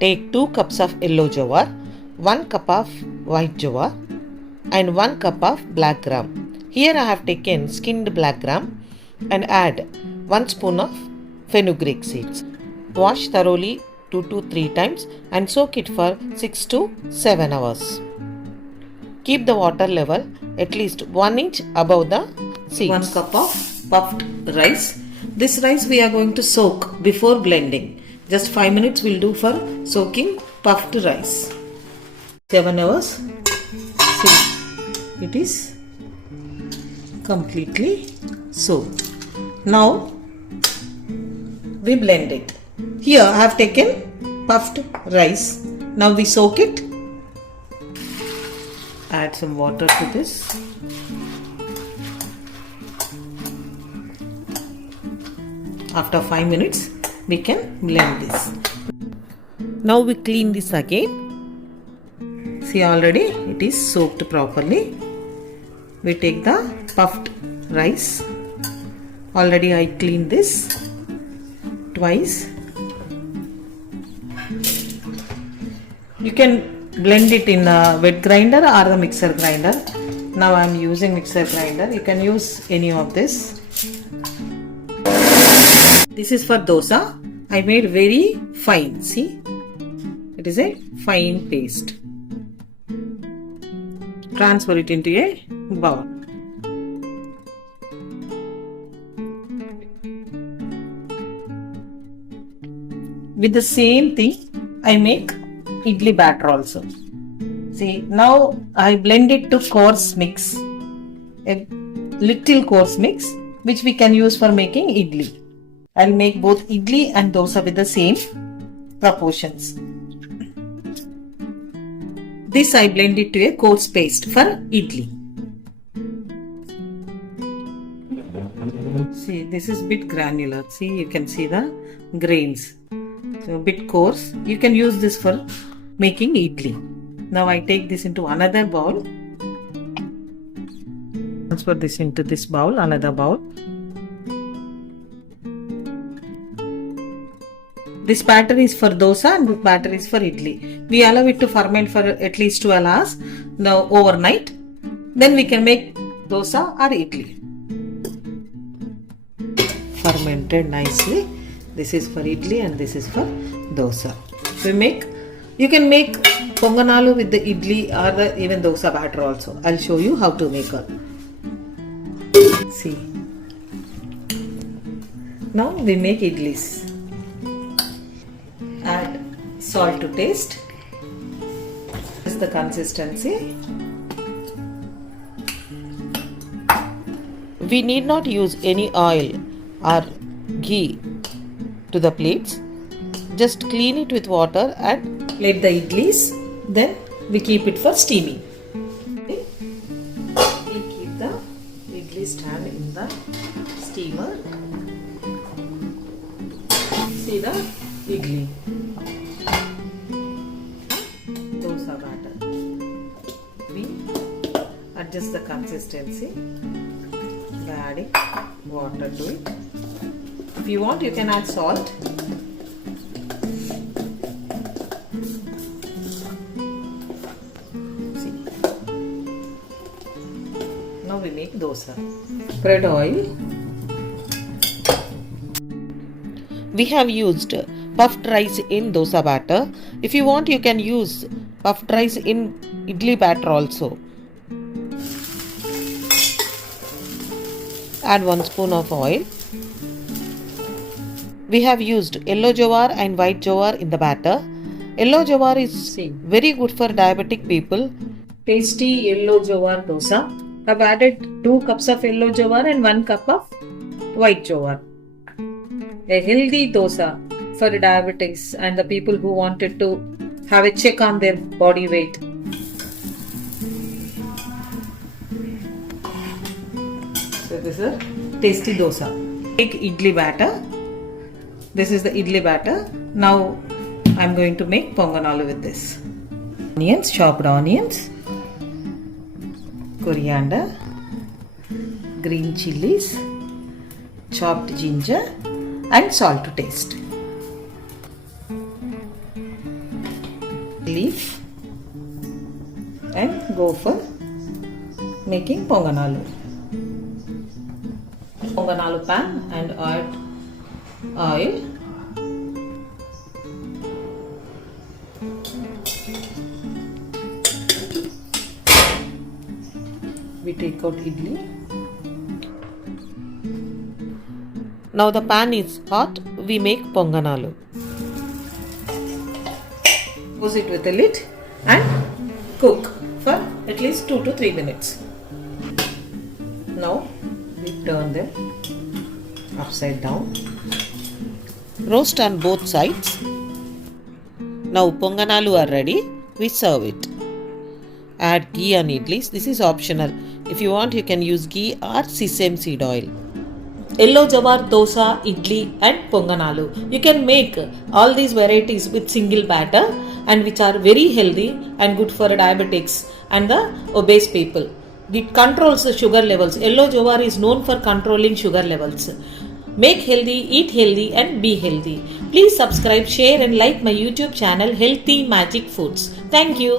Take 2 cups of yellow jowar, 1 cup of white jowar and 1 cup of black gram. Here I have taken skinned black gram and add 1 spoon of fenugreek seeds. Wash thoroughly 2 to 3 times and soak it for 6 to 7 hours. Keep the water level at least 1 inch above the seeds. 1 cup of puffed rice. This rice we are going to soak before blending. Just 5 minutes will do for soaking puffed rice. 7 hours. See, it is completely soaked. Now we blend it. Here I have taken puffed rice. Now we soak it. Add some water to this. After 5 minutes we can blend this. Now we clean this again. See, already it is soaked properly. We take the puffed rice. Already I cleaned this twice. You can blend it in a wet grinder or the mixer grinder. Now I am using mixer grinder. You can use any of this. This is for dosa. I made very fine. See, it is a fine paste. Transfer it into a bowl. With the same thing, I make idli batter also. See, now I blend it to coarse mix, a little coarse mix which we can use for making idli. I'll make both idli and dosa with the same proportions. This I blend it to a coarse paste for idli. See, this is bit granular. See, you can see the grains. So a bit coarse. You can use this for making idli. Now I take this into another bowl. Transfer this into this bowl, another bowl. This batter is for dosa and this batter is for idli. We allow it to ferment for at least 12 hours now overnight. Then we can make dosa or idli. Fermented nicely. This is for idli and this is for dosa. You can make ponganalu with the idli or the even dosa batter also. I'll show you how to make it. See. Now we make idlis. Add salt to taste. This is the consistency. We need not use any oil or ghee to the plates. Just clean it with water and let the idlis. Then we keep it for steaming. Okay. We keep the idli stand in the steamer. See the idli. Dosa batter. We adjust the consistency by adding water to it. If you want, you can add salt. See. Now we make dosa. Spread oil. We have used puffed rice in dosa batter. If you want, you can use puffed rice in idli batter also. Add 1 spoon of oil. We have used yellow jowar and white jowar in the batter. Yellow jowar is very good for diabetic people. Tasty yellow jowar dosa. I've added 2 cups of yellow jowar and 1 cup of white jowar. A healthy dosa for diabetics and the people who wanted to have a check on their body weight. So this is a tasty dosa. Take idli batter. This is the idli batter. Now I am going to make ponganalu with this. Onions, chopped onions, coriander, green chilies, chopped ginger and salt to taste. leaf and go for making ponganalu. Ponganalu pan and add oil. We take out idli. Now the pan is hot, we make ponganalu. Close it with a lid and cook for at least 2 to 3 minutes. Now we turn them upside down. Roast on both sides. Now ponganalu are ready, we serve it. Add ghee on idlis. This is optional. If you want, you can use ghee or sesame seed oil. Yellow Jowar, Dosa, idli and ponganalu. You can make all these varieties with single batter and which are very healthy and good for diabetics and the obese people. It controls the sugar levels. Yellow Jowar is known for controlling sugar levels. Make healthy, eat healthy and be healthy. Please subscribe, share and like my YouTube channel Healthy Magic Foods. Thank you.